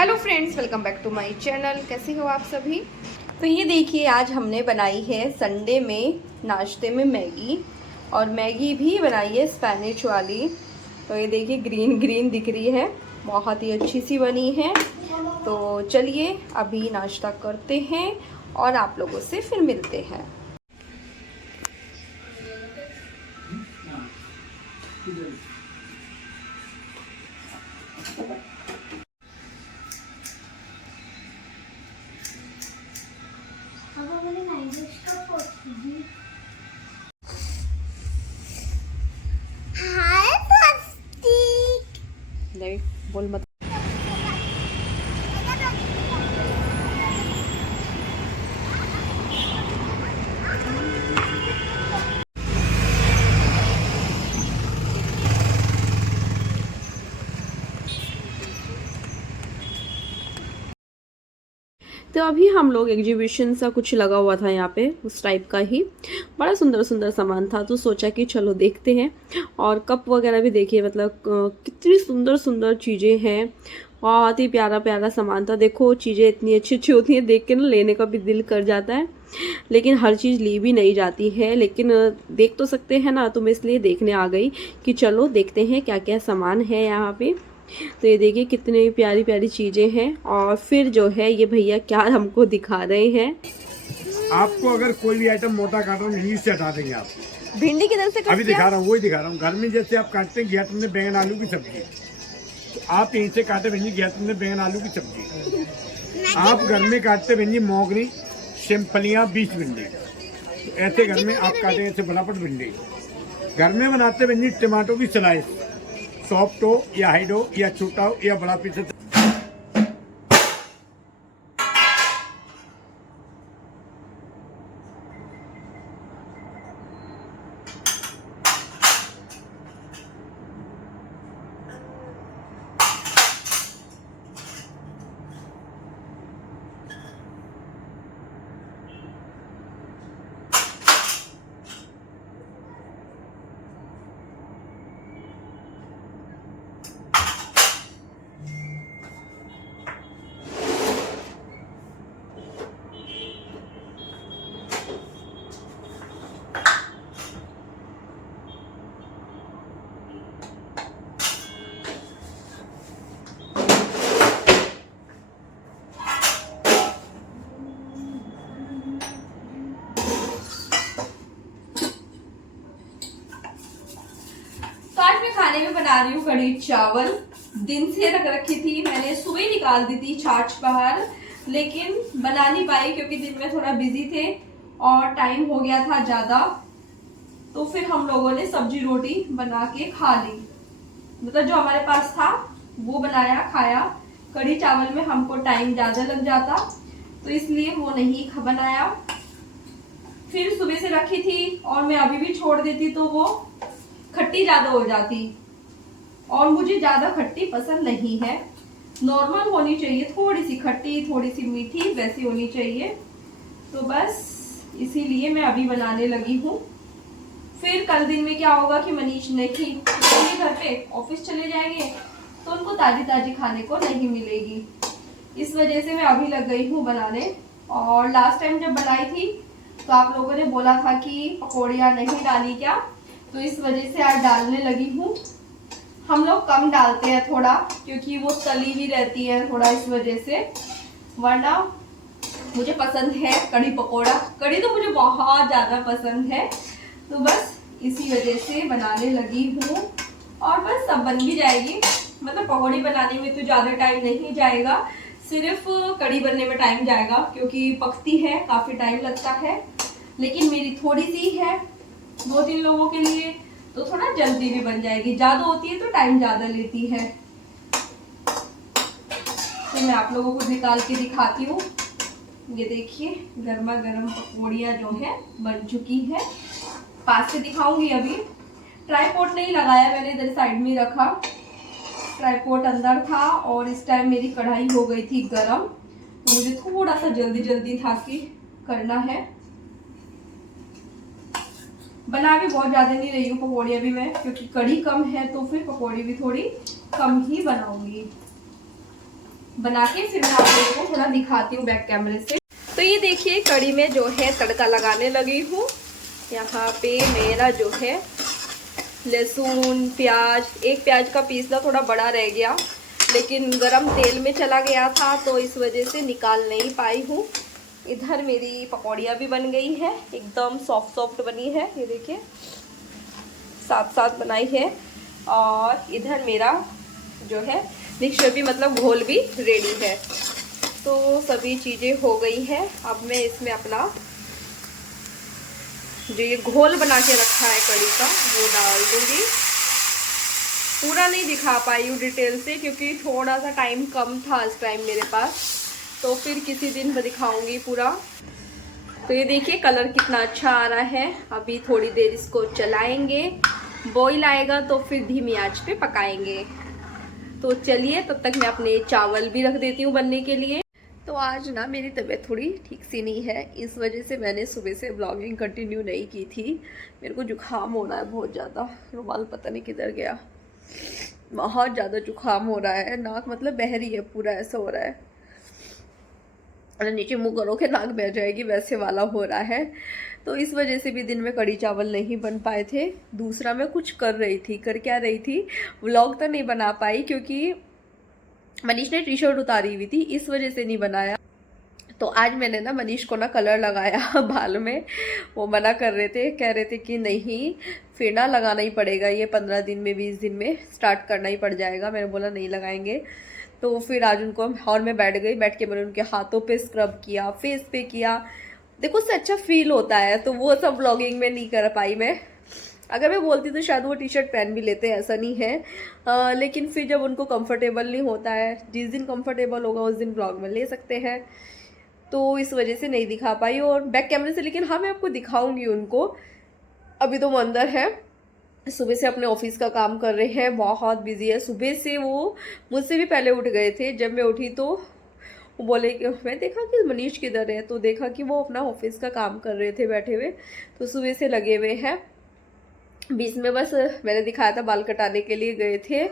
Hello friends, welcome back to my channel. कैसे हो आप सभी। तो ये देखिए, आज हमने बनाई है संडे में नाश्ते में मैगी, और मैगी भी बनाई है स्पेनिश वाली। तो ये देखिए ग्रीन ग्रीन दिख रही है, बहुत ही अच्छी सी बनी है। तो चलिए अभी नाश्ता करते हैं और आप लोगों से फिर मिलते हैं। नहीं बोल मत। तो अभी हम लोग एग्जीबिशन सा कुछ लगा हुआ था यहाँ पे, उस टाइप का ही बड़ा सुंदर सुंदर सामान था, तो सोचा कि चलो देखते हैं। और कप वगैरह भी देखिए, मतलब कितनी सुंदर सुंदर चीज़ें हैं। बहुत ही प्यारा प्यारा सामान था। देखो चीज़ें इतनी अच्छी अच्छी होती हैं, देख के ना लेने का भी दिल कर जाता है, लेकिन हर चीज़ ली भी नहीं जाती है। लेकिन देख तो सकते हैं ना, तो मैं इसलिए देखने आ गई कि चलो देखते हैं क्या क्या सामान है यहाँ पे। तो ये देखिए कितनी प्यारी प्यारी चीजें हैं। और फिर जो है ये भैया क्या हमको दिखा रहे हैं। आपको अगर कोई भी आइटम मोटा काटो नहीं से हटा देंगे आप। भिंडी किधर से अभी दिखा रहा हूँ, वही दिखा रहा हूँ। घर में जैसे आप काटते हैं, तुमने बैंगन आलू की सब्जी, तो आप यहीं से काटे भिंडी, तुमने बैंगन आलू की सब्जी। आप घर में काटते भिंडी मोगरी सिंपलियाँ 20 भिंडी, तो ऐसे घर में आप काटे ऐसे बनापट भिंडी। घर में बनाते भिंडी टमाटो की स्लाइस, सॉफ्ट हो या हाइड हो या छोटा हो या बड़ा पीस। खाने में बना रही हूँ कढ़ी चावल। दिन से रख रखी थी मैंने, सुबह निकाल दी थी छाछ बाहर, लेकिन बना नहीं पाई क्योंकि दिन में थोड़ा बिजी थे और टाइम हो गया था ज्यादा। तो फिर हम लोगों ने सब्जी रोटी बना के खा ली, मतलब जो हमारे पास था वो बनाया खाया। कढ़ी चावल में हमको टाइम ज्यादा लग जाता, तो इसलिए वो नहीं बनाया। फिर सुबह से रखी थी और मैं अभी भी छोड़ देती तो वो खट्टी ज्यादा हो जाती, और मुझे ज्यादा खट्टी पसंद नहीं है। नॉर्मल होनी चाहिए, थोड़ी सी खट्टी थोड़ी सी मीठी वैसी होनी चाहिए। तो बस इसीलिए मैं अभी बनाने लगी हूँ। फिर कल दिन में क्या होगा कि मनीष नहीं घर पे, ऑफिस चले जाएंगे, तो उनको ताजी ताजी खाने को नहीं मिलेगी। इस वजह से मैं अभी लग गई हूँ बनाने। और लास्ट टाइम जब बनाई थी तो आप लोगों ने बोला था कि पकौड़ियाँ नहीं डाली क्या, तो इस वजह से आज डालने लगी हूँ। हम लोग कम डालते हैं थोड़ा, क्योंकि वो तली भी रहती है थोड़ा, इस वजह से। वरना मुझे पसंद है कढ़ी पकौड़ा, कढ़ी तो मुझे बहुत ज़्यादा पसंद है। तो बस इसी वजह से बनाने लगी हूँ, और बस सब बन भी जाएगी। मतलब पकौड़ी बनाने में तो ज़्यादा टाइम नहीं जाएगा, सिर्फ कढ़ी बनने में टाइम जाएगा, क्योंकि पकती है काफ़ी टाइम लगता है। लेकिन मेरी थोड़ी सी है 2-3 लोगों के लिए, तो थोड़ा जल्दी भी बन जाएगी। ज्यादा होती है तो टाइम ज्यादा लेती है। तो मैं आप लोगों को निकाल के दिखाती हूँ। ये देखिए गर्मा गर्म पकौड़ियाँ जो है बन चुकी है। पास से दिखाऊंगी। अभी ट्राइपॉड नहीं लगाया मैंने, इधर साइड में रखा, ट्राइपॉड अंदर था। और इस टाइम मेरी कढ़ाई हो गई थी गरम, तो मुझे थोड़ा सा जल्दी जल्दी था कि करना है। बना भी बहुत ज़्यादा नहीं रही हूँ पकौड़ियाँ भी मैं, क्योंकि कढ़ी कम है तो फिर पकौड़ी भी थोड़ी कम ही बनाऊंगी। बना के फिर मैं आप लोगों को थोड़ा दिखाती हूँ बैक कैमरे से। तो ये देखिए कढ़ी में जो है तड़का लगाने लगी हूँ। यहाँ पे मेरा जो है लहसुन, प्याज, एक प्याज का पीसना थोड़ा बड़ा रह गया लेकिन गरम तेल में चला गया था तो इस वजह से निकाल नहीं पाई हूँ। इधर मेरी पकौड़ियाँ भी बन गई है, एकदम सॉफ्ट सॉफ्ट बनी है, ये देखिए साथ साथ बनाई है। और इधर मेरा जो है मिक्सचर भी मतलब घोल भी रेडी है। तो सभी चीज़ें हो गई हैं। अब मैं इसमें अपना जो ये घोल बना के रखा है कढ़ी का वो डाल दूँगी। पूरा नहीं दिखा पाई हूँ डिटेल से क्योंकि थोड़ा सा टाइम कम था इस टाइम मेरे पास, तो फिर किसी दिन दिखाऊंगी पूरा। तो ये देखिए कलर कितना अच्छा आ रहा है। अभी थोड़ी देर इसको चलाएंगे, बॉईल आएगा तो फिर धीमी आंच पे पकाएंगे। तो चलिए तब तक मैं अपने चावल भी रख देती हूँ बनने के लिए। तो आज ना मेरी तबीयत थोड़ी ठीक सी नहीं है, इस वजह से मैंने सुबह से ब्लॉगिंग कंटिन्यू नहीं की थी। मेरे को जुकाम हो रहा है बहुत ज़्यादा, रुमाल पता नहीं किधर गया, बहुत ज़्यादा जुकाम हो रहा है, नाक मतलब बह रही है पूरा, ऐसा हो रहा है, अरे नीचे मुंह करोगे नाक बह जाएगी वैसे वाला हो रहा है। तो इस वजह से भी दिन में कढ़ी चावल नहीं बन पाए थे। दूसरा मैं कुछ कर रही थी, कर क्या रही थी, व्लॉग तो नहीं बना पाई क्योंकि मनीष ने टी शर्ट उतारी हुई थी, इस वजह से नहीं बनाया। तो आज मैंने ना मनीष को ना कलर लगाया बाल में, वो मना कर रहे थे, कह रहे थे कि नहीं फिर ना लगाना ही पड़ेगा, ये 15 दिन में 20 दिन में स्टार्ट करना ही पड़ जाएगा। मैंने बोला नहीं लगाएंगे। तो फिर आज उनको हॉल में बैठ गई, बैठ के मैंने उनके हाथों पे स्क्रब किया, फेस पे किया, देखो उससे अच्छा फील होता है। तो वो सब व्लॉगिंग में नहीं कर पाई मैं, अगर मैं बोलती तो शायद वो टी शर्ट पहन भी लेते, ऐसा नहीं है। लेकिन फिर जब उनको कंफर्टेबल नहीं होता है, जिस दिन कंफर्टेबल होगा उस दिन व्लॉग में ले सकते हैं, तो इस वजह से नहीं दिखा पाई और बैक कैमरे से। लेकिन हाँ मैं आपको दिखाऊंगी उनको, अभी तो वो अंदर है, सुबह से अपने ऑफिस का काम कर रहे हैं, बहुत बिजी है। सुबह से वो मुझसे भी पहले उठ गए थे, जब मैं उठी तो वो बोले कि मैं देखा कि मनीष किधर है, तो देखा कि वो अपना ऑफिस का काम कर रहे थे बैठे हुए, तो सुबह से लगे हुए हैं। बीच में बस मैंने दिखाया था बाल कटाने के लिए गए थे,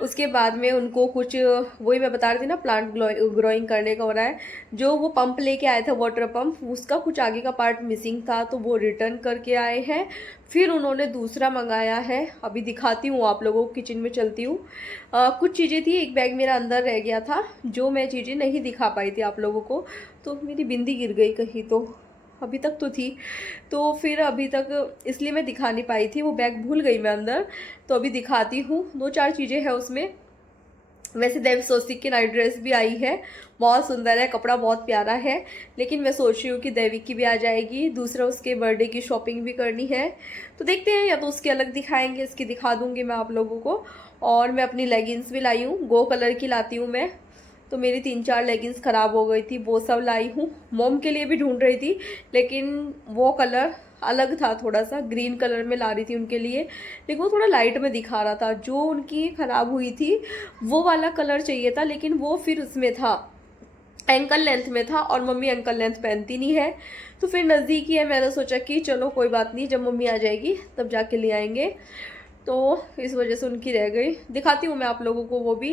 उसके बाद में उनको कुछ वही मैं बता रही थी ना प्लांट ग्रोइंग करने का हो रहा है। जो वो पंप लेके आए थे वाटर पंप, उसका कुछ आगे का पार्ट मिसिंग था तो वो रिटर्न करके आए हैं। फिर उन्होंने दूसरा मंगाया है, अभी दिखाती हूँ आप लोगों को, किचन में चलती हूँ। कुछ चीज़ें थी, एक बैग मेरा अंदर रह गया था जो मैं चीज़ें नहीं दिखा पाई थी आप लोगों को। तो मेरी बिंदी गिर गई कहीं, तो अभी तक तो थी, तो फिर अभी तक इसलिए मैं दिखा नहीं पाई थी, वो बैग भूल गई मैं अंदर। तो अभी दिखाती हूँ, 2-4 चीज़ें हैं उसमें। वैसे देव स्वस्तिक की नाइट ड्रेस भी आई है, बहुत सुंदर है, कपड़ा बहुत प्यारा है, लेकिन मैं सोच रही हूँ कि देविक की भी आ जाएगी। दूसरा उसके बर्थडे की शॉपिंग भी करनी है, तो देखते हैं, या तो उसके अलग दिखाएंगे, इसकी दिखा दूँगी मैं आप लोगों को। और मैं अपनी लेगिंग्स भी लाई हूँ, गो कलर की लाती हूँ मैं, तो मेरी 3-4 लेगिंग्स ख़राब हो गई थी, वो सब लाई हूँ। मॉम के लिए भी ढूंढ रही थी लेकिन वो कलर अलग था, थोड़ा सा ग्रीन कलर में ला रही थी उनके लिए, लेकिन वो थोड़ा लाइट में दिखा रहा था। जो उनकी ख़राब हुई थी वो वाला कलर चाहिए था, लेकिन वो फिर उसमें था, एंकल लेंथ में था, और मम्मी एंकल लेंथ पहनती नहीं है। तो फिर नज़दीक ही है, मैंने सोचा कि चलो कोई बात नहीं, जब मम्मी आ जाएगी तब जाके ले आएंगे। तो इस वजह से उनकी रह गई, दिखाती हूँ मैं आप लोगों को वो भी।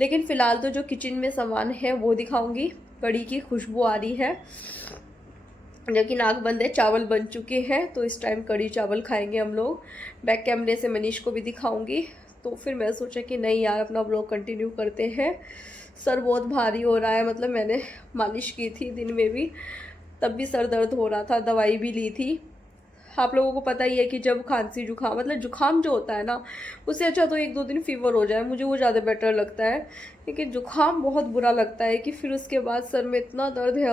लेकिन फ़िलहाल तो जो किचन में सामान है वो दिखाऊंगी। कढ़ी की खुशबू आ रही है, जो कि नाक बंद है, चावल बन चुके हैं, तो इस टाइम कढ़ी चावल खाएंगे हम लोग। बैक कैमरे से मनीष को भी दिखाऊंगी। तो फिर मैं सोचा कि नहीं यार, अपना ब्लॉग कंटिन्यू करते हैं। सर बहुत भारी हो रहा है, मतलब मैंने मालिश की थी दिन में भी, तब भी सर दर्द हो रहा था, दवाई भी ली थी। आप लोगों को पता ही है कि जब खांसी जुकाम, मतलब जुकाम जो होता है ना, उससे अच्छा तो 1-2 दिन फीवर हो जाए, मुझे वो ज़्यादा बेटर लगता है। लेकिन जुकाम बहुत बुरा लगता है कि फिर उसके बाद सर में इतना दर्द है।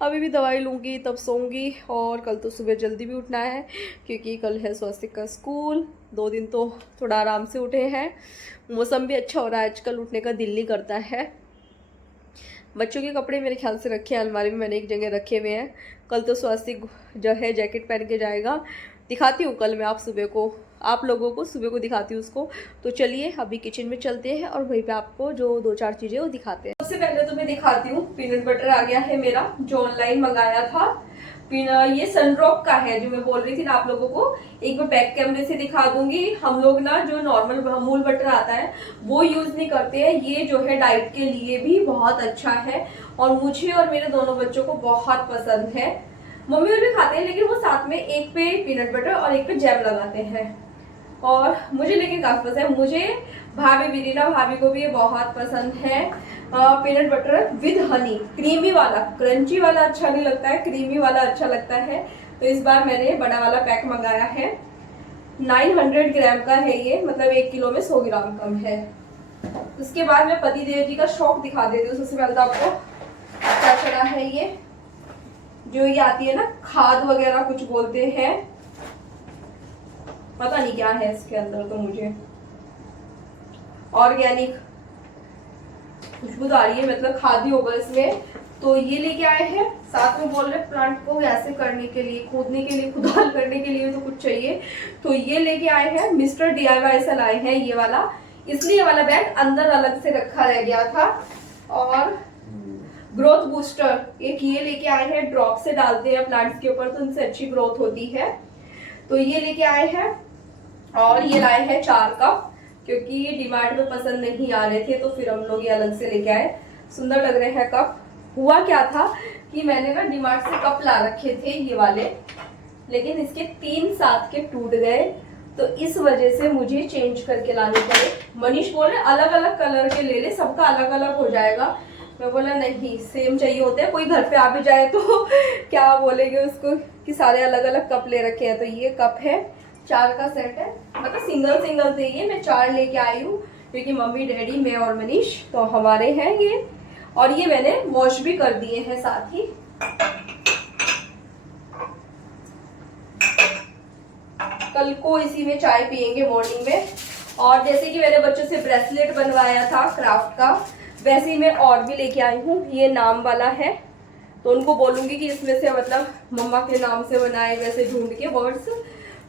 अभी भी दवाई लूँगी तब सोऊंगी। और कल तो सुबह जल्दी भी उठना है क्योंकि कल है स्वस्तिक का स्कूल। 2 दिन तो थोड़ा आराम से उठे हैं, मौसम भी अच्छा हो रहा है आजकल, उठने का दिल नहीं करता है। बच्चों के कपड़े मेरे ख्याल से रखे हैं अलमारी में, मैंने एक जगह रखे हुए हैं। कल तो स्वस्तिक जो है जैकेट पहन के जाएगा, दिखाती हूँ कल मैं आप लोगों को सुबह को दिखाती हूँ उसको। तो चलिए अभी किचन में चलते हैं और वहीं पे आपको जो 2-4 चीज़ें वो दिखाते हैं। सबसे पहले तो मैं दिखाती हूँ, पीनट बटर आ गया है मेरा, जो ऑनलाइन मंगाया था। ये सनरॉक का है जो मैं बोल रही थी ना आप लोगों को। एक मैं बैक कैमरे से दिखा दूंगी। हम लोग ना जो नॉर्मल अमूल बटर आता है वो यूज नहीं करते हैं। ये जो है डाइट के लिए भी बहुत अच्छा है और मुझे और मेरे दोनों बच्चों को बहुत पसंद है। मम्मी और भी खाते हैं लेकिन वो साथ में एक पे पीनट बटर और एक पे जैम लगाते हैं और मुझे लेकिन काफी पसंद है। मुझे भाभी विरीना भाभी को भी ये बहुत पसंद है। Peanut butter with Honey, creamy वाला, क्रंची वाला अच्छा नहीं लगता है, क्रीमी वाला अच्छा लगता है। तो इस बार मैंने बड़ा वाला पैक मंगाया है। 900 ग्राम का है ये, मतलब 1 किलो में 100 ग्राम कम है। उसके बाद मैं पति देव जी का शौक दिखा देती हूँ। सबसे पहले तो आपको क्या चढ़ा है, ये जो ये आती है ना खाद वगैरह कुछ बोलते हैं, पता नहीं क्या है इसके अंदर, तो मुझे ऑर्गेनिक खुशबू आ रही है, मतलब खादी होगा इसमें। तो ये लेके आए हैं। साथ में बोल रहे प्लांट को ऐसे करने के लिए, खोदने के लिए, खुदाल करने के लिए तो कुछ चाहिए, तो ये लेके आए हैं। मिस्टर DIY से लाए हैं ये वाला, इसलिए ये वाला बैग अंदर अलग से रखा रह गया था। और ग्रोथ बूस्टर एक ये लेके आए हैं, ड्रॉप से डालते हैं प्लांट्स के ऊपर तो उनसे अच्छी ग्रोथ होती है, तो ये लेके आए हैं। और ये लाए हैं 4 कप, क्योंकि ये डिमांड में पसंद नहीं आ रहे थे तो फिर हम लोग ये अलग से लेके आए। सुंदर लग रहे हैं कप। हुआ क्या था कि मैंने ना डिमांड से कप ला रखे थे ये वाले, लेकिन इसके 3 साथ के टूट गए, तो इस वजह से मुझे चेंज करके लाने पड़े। मनीष बोल रहे अलग अलग कलर के ले ले, सबका अलग अलग हो जाएगा। मैं बोला नहीं, सेम चाहिए होते हैं। कोई घर पे आ भी जाए तो क्या बोलेंगे उसको कि सारे अलग अलग कप ले रखे हैं। तो ये कप है, 4 का सेट है, मतलब सिंगल सिंगल थे ये, मैं 4 लेके आई हूँ क्योंकि मम्मी डैडी मैं और मनीष तो हमारे हैं ये। और ये मैंने वॉश भी कर दिए हैं साथ ही। कल को इसी में चाय पियेंगे मॉर्निंग में। और जैसे कि मैंने बच्चों से ब्रेसलेट बनवाया था क्राफ्ट का, वैसे ही मैं और भी लेके आई हूँ। ये नाम वाला है, तो उनको बोलूंगी कि इसमें से मतलब मम्मा के नाम से बनाए वैसे ढूंढ के वर्ड्स,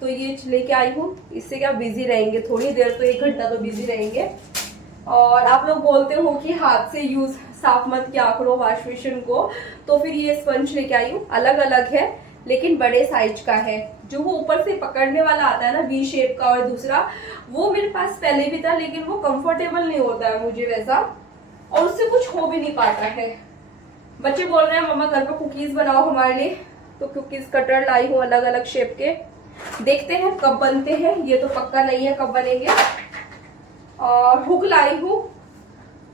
तो ये लेके आई हूँ। इससे क्या बिजी रहेंगे थोड़ी देर, तो 1 घंटा तो बिजी रहेंगे। और आप लोग बोलते हो कि हाथ से यूज साफ मत क्या करो वॉश बेसिन को, तो फिर ये स्पंज लेके आई हूँ। अलग अलग है लेकिन बड़े साइज का है। जो वो ऊपर से पकड़ने वाला आता है ना वी शेप का, और दूसरा वो मेरे पास पहले भी था लेकिन वो कंफर्टेबल नहीं होता है मुझे वैसा, और उससे कुछ हो भी नहीं पाता है। बच्चे बोल रहे हैं मम्मा घर पे कुकीज बनाओ हमारे लिए, तो कुकीज कटर लाई हूँ अलग अलग शेप के। देखते हैं कब बनते हैं, ये तो पक्का नहीं है कब बनेंगे। और हुक लाई हूँ,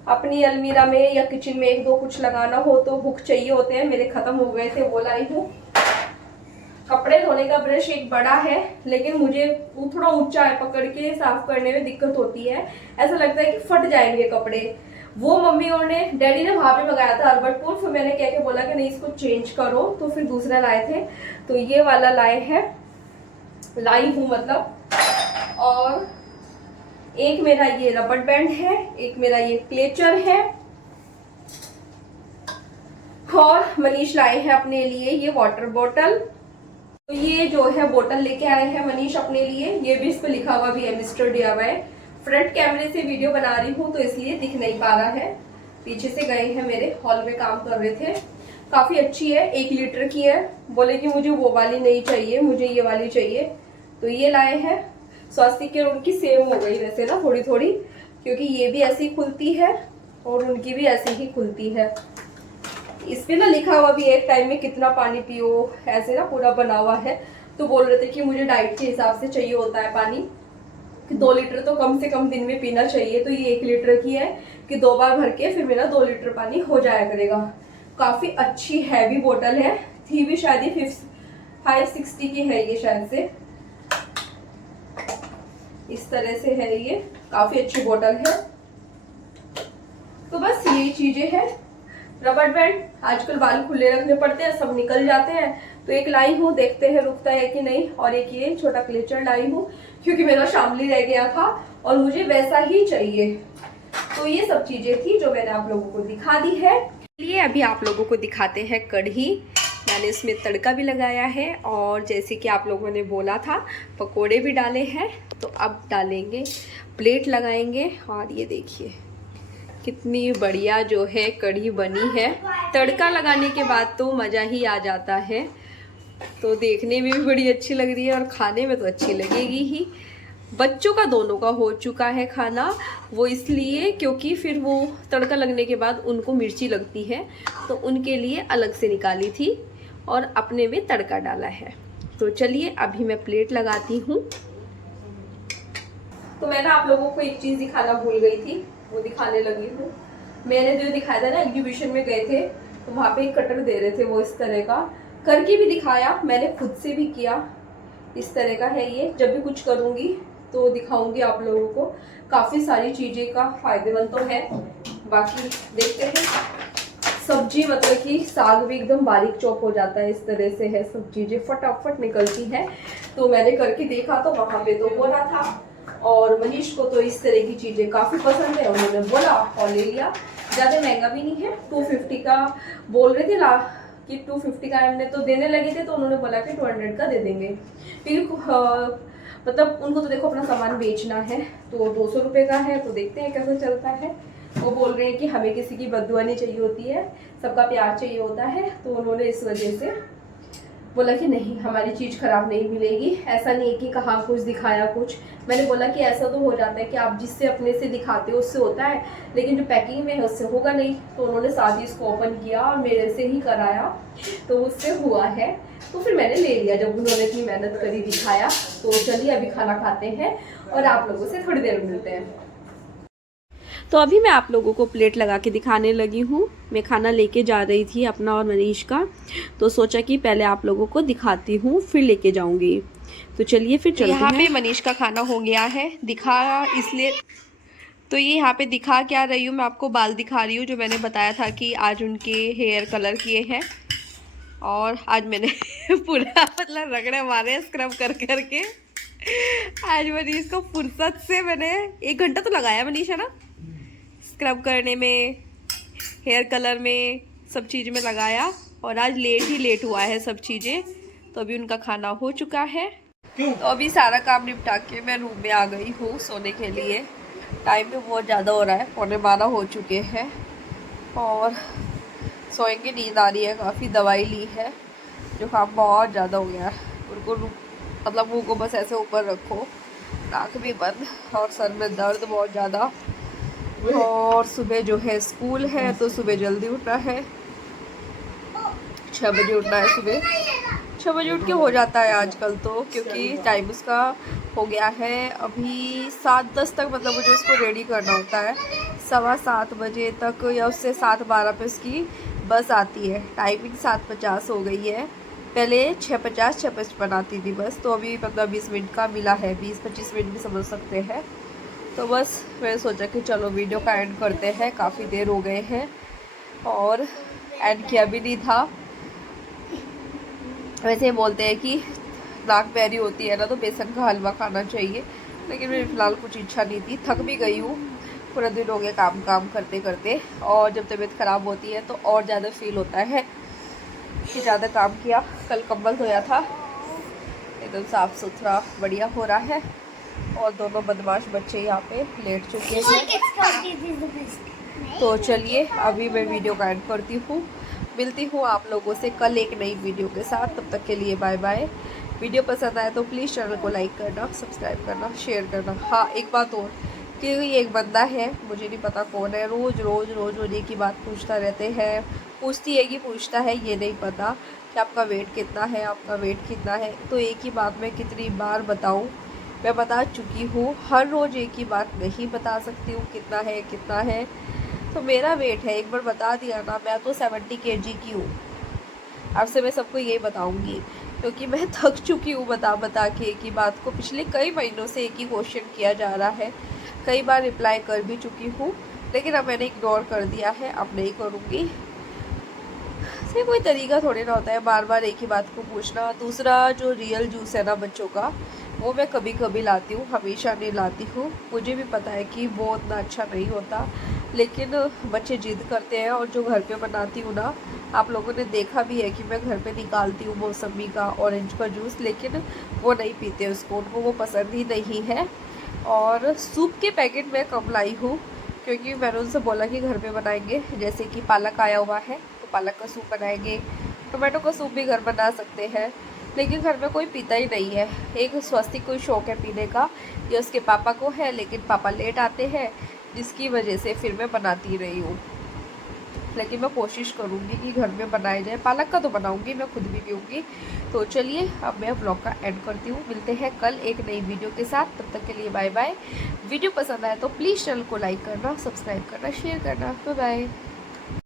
अपनी अलमीरा में या किचन में 1-2 कुछ लगाना हो तो हुक चाहिए होते हैं, मेरे खत्म हो गए थे, वो लाई हूँ। कपड़े धोने का ब्रश एक बड़ा है, लेकिन मुझे वो थोड़ा ऊंचा है, पकड़ के साफ करने में दिक्कत होती है, ऐसा लगता है कि फट जाएंगे कपड़े। वो मम्मी और ने डैडी ने वहां पे मंगाया था अल्बर्टपुर, फिर मैंने कह के बोला कि नहीं इसको चेंज करो, तो फिर दूसरा लाए थे, तो ये वाला लाई हूँ मतलब। और एक मेरा ये रबड़ बैंड है, एक मेरा ये क्लेचर है, और मनीष लाए हैं अपने लिए ये वाटर बॉटल। तो ये जो है बोतल लेके आए हैं मनीष अपने लिए, ये भी इस पे लिखा हुआ भी है मिस्टर DIY। फ्रंट कैमरे से वीडियो बना रही हूँ तो इसलिए दिख नहीं पा रहा है, पीछे से गए हैं मेरे हॉल में काम कर रहे थे। काफी अच्छी है, 1 लीटर की है। बोले कि मुझे वो वाली नहीं चाहिए, मुझे ये वाली चाहिए, तो ये लाए हैं। स्वास्तिक के उनकी सेम हो गई वैसे ना थोड़ी थोड़ी, क्योंकि ये भी ऐसी खुलती है और उनकी भी ऐसी ही खुलती है। इस पे ना लिखा हुआ भी एक टाइम में कितना पानी पियो, ऐसे ना पूरा बना हुआ है। तो बोल रहे थे कि मुझे डाइट के हिसाब से चाहिए होता है पानी, कि 2 लीटर तो कम से कम दिन में पीना चाहिए। तो ये 1 लीटर की है कि 2 बार भर के फिर मेरा 2 लीटर पानी हो जाया करेगा। काफी अच्छी हैवी बोतल है, थी भी शायद ही 560 की है ये शायद से, इस तरह से है ये, काफी अच्छी बोतल है। तो बस यही चीजें हैं। रबड़ बैंड, आजकल बाल खुले रखने पड़ते हैं, सब निकल जाते हैं, तो एक लाई हूँ, देखते हैं रुकता है कि नहीं। और एक ये छोटा क्लेचर लाई हूँ, क्योंकि मेरा शामली रह गया था और मुझे वैसा ही चाहिए। तो ये सब चीजें थी जो मैंने आप लोगों को दिखा दी है। चलिए अभी आप लोगों को दिखाते हैं कढ़ी। मैंने इसमें तड़का भी लगाया है, और जैसे कि आप लोगों ने बोला था पकोड़े भी डाले हैं, तो अब डालेंगे, प्लेट लगाएंगे। और ये देखिए कितनी बढ़िया जो है कढ़ी बनी है। तड़का लगाने के बाद तो मज़ा ही आ जाता है। तो देखने में भी बड़ी अच्छी लग रही है और खाने में तो अच्छी लगेगी ही। बच्चों का दोनों का हो चुका है खाना, वो इसलिए क्योंकि फिर वो तड़का लगने के बाद उनको मिर्ची लगती है, तो उनके लिए अलग से निकाली थी और अपने में तड़का डाला है। तो चलिए अभी मैं प्लेट लगाती हूँ। तो मैं ना आप लोगों को एक चीज़ दिखाना भूल गई थी, वो दिखाने लगी हूँ। मैंने जो दिखाया था ना, एग्जीबिशन में गए थे तो वहाँ पे एक कटर दे रहे थे वो इस तरह का, करके भी दिखाया, मैंने खुद से भी किया। इस तरह का है ये। जब भी कुछ करूँगी तो दिखाऊंगी आप लोगों को। काफ़ी सारी चीज़ें का फायदेमंद तो है। बाकी देखते हैं। सब्जी मतलब कि साग भी एकदम बारीक चॉप हो जाता है, इस तरह से है, सब चीज़ें फटाफट निकलती हैं। तो मैंने करके देखा तो वहाँ पे तो हो रहा था। और मनीष को तो इस तरह की चीज़ें काफ़ी पसंद है, उन्होंने बोला और ले लिया। ज़्यादा महंगा भी नहीं है, 250 का बोल रहे थे कि 250 का हमने तो देने लगे थे, तो उन्होंने बोला कि 200 का दे देंगे। फिर मतलब उनको तो देखो अपना सामान बेचना है, तो 200 रुपये का है, तो देखते हैं कैसे चलता है। वो बोल रहे हैं कि हमें किसी की बददुआ नहीं चाहिए होती है, सबका प्यार चाहिए होता है, तो उन्होंने इस वजह से बोला कि नहीं, हमारी चीज़ ख़राब नहीं मिलेगी। ऐसा नहीं है कि कहा कुछ दिखाया कुछ। मैंने बोला कि ऐसा तो हो जाता है कि आप जिससे अपने से दिखाते हो उससे होता है, लेकिन जो पैकिंग में है उससे होगा नहीं। तो उन्होंने साथ ही इसको ओपन किया और मेरे से ही कराया, तो उससे हुआ है। तो फिर मैंने ले लिया जब उन्होंने इतनी मेहनत करी, दिखाया। तो चलिए अभी खाना खाते हैं और आप लोगों से थोड़ी देर में मिलते हैं। तो अभी मैं आप लोगों को प्लेट लगा के दिखाने लगी हूँ। मैं खाना लेके जा रही थी अपना और मनीष का, तो सोचा कि पहले आप लोगों को दिखाती हूँ फिर लेके जाऊँगी। तो चलिए फिर चलते हैं। यहाँ पे मनीष का खाना हो गया है, दिखा इसलिए तो ये यहाँ पे दिखा क्या रही हूँ, मैं आपको बाल दिखा रही हूँ। जो मैंने बताया था कि आज उनके हेयर कलर किए हैं, और आज मैंने पूरा मतलब रगड़े मारे स्क्रब कर करके। आज मनीष को फुर्सत से मैंने 1 घंटा तो लगाया मनीष, है ना, स्क्रब करने में, हेयर कलर में, सब चीज़ में लगाया। और आज लेट ही लेट हुआ है सब चीज़ें। तो अभी उनका खाना हो चुका है, तो अभी सारा काम निपटा के मैं रूम में आ गई हूँ सोने के लिए। टाइम भी बहुत ज़्यादा हो रहा है, 11:15 हो चुके हैं और सोएंगे। नींद आ रही है काफ़ी, दवाई ली है, जुकाम बहुत ज़्यादा हो गया है। उनको मतलब मुँह को बस ऐसे ऊपर रखो, नाक भी बंद, और सर में दर्द बहुत ज़्यादा। और सुबह जो है स्कूल है, तो सुबह जल्दी उठना है, 6 बजे उठना है। सुबह 6 बजे उठ के हो जाता है आजकल तो, क्योंकि टाइम उसका हो गया है अभी 7:10 तक, मतलब मुझे उसको रेडी करना होता है 7:15 बजे तक, या उससे 7:12 पे उसकी बस आती है। टाइमिंग 7:50 हो गई है, पहले 6:50 6:55 आती थी बस। तो अभी 15-20 मिनट का मिला है, 20-25 मिनट भी समझ सकते हैं। तो बस मैंने सोचा कि चलो वीडियो का एंड करते हैं, काफ़ी देर हो गए हैं और एंड किया भी नहीं था। वैसे बोलते हैं कि नाक बैरी होती है ना, तो बेसन का हलवा खाना चाहिए, लेकिन मेरी फ़िलहाल कुछ इच्छा नहीं थी। थक भी गई हूँ, पूरा दिन हो गया काम करते करते, और जब तबीयत ख़राब होती है तो और ज़्यादा फील होता है कि ज़्यादा काम किया। कल कंबल धोया था, एकदम साफ़ सुथरा बढ़िया हो रहा है। और दोनों बदमाश बच्चे यहाँ पे लेट चुके हैं। तो चलिए अभी मैं वीडियो का एंड करती हूँ, मिलती हूँ आप लोगों से कल एक नई वीडियो के साथ। तब तक के लिए बाय बाय। वीडियो पसंद आए तो प्लीज़ चैनल को लाइक करना, सब्सक्राइब करना, शेयर करना। हाँ, एक बात और, कि एक बंदा है, मुझे नहीं पता कौन है, रोज़ एक ही बात पूछता रहते हैं। पूछती है कि पूछता है, ये नहीं पता कि आपका वेट कितना है, आपका वेट कितना है। तो एक ही बात मैं कितनी बार बताऊँ, मैं बता चुकी हूँ। हर रोज़ एक ही बात नहीं बता सकती हूँ कितना है। तो मेरा वेट है, एक बार बता दिया ना, मैं तो 70 kg की हूँ। अब से मैं सबको यही बताऊँगी, क्योंकि मैं थक चुकी हूँ बता के एक ही बात को। पिछले कई महीनों से एक ही क्वेश्चन किया जा रहा है, कई बार रिप्लाई कर भी चुकी हूँ, लेकिन अब मैंने इग्नोर कर दिया है, अब नहीं करूँगी। से कोई तरीका थोड़ी ना होता है बार बार एक ही बात को पूछना। दूसरा, जो रियल जूस है ना बच्चों का, वो मैं कभी कभी लाती हूँ, हमेशा नहीं लाती हूँ। मुझे भी पता है कि वो उतना अच्छा नहीं होता, लेकिन बच्चे जिद करते हैं। और जो घर पे बनाती हूँ ना, आप लोगों ने देखा भी है कि मैं घर पे निकालती हूँ मौसमी का, ऑरेंज का जूस, लेकिन वो नहीं पीते उसको, उनको वो पसंद ही नहीं है। और सूप के पैकेट मैं कम लाई हूँ, क्योंकि मैंने उनसे बोला कि घर पे बनाएंगे। जैसे कि पालक आया हुआ है, तो पालक का सूप बनाएंगे, टोमेटो का सूप भी घर बना सकते हैं, लेकिन घर में कोई पीता ही नहीं है। एक स्वस्तिक को शौक है पीने का, ये उसके पापा को है, लेकिन पापा लेट आते हैं जिसकी वजह से फिर मैं बनाती रही हूँ। लेकिन मैं कोशिश करूँगी कि घर में बनाया जाए। पालक का तो बनाऊँगी, मैं खुद भी पीऊँगी। तो चलिए अब मैं व्लॉग का एंड करती हूँ। मिलते हैं कल एक नई वीडियो के साथ, तब तक के लिए बाय बाय। वीडियो पसंद आए तो प्लीज़ चैनल को लाइक करना, सब्सक्राइब करना, शेयर करना। Bye bye.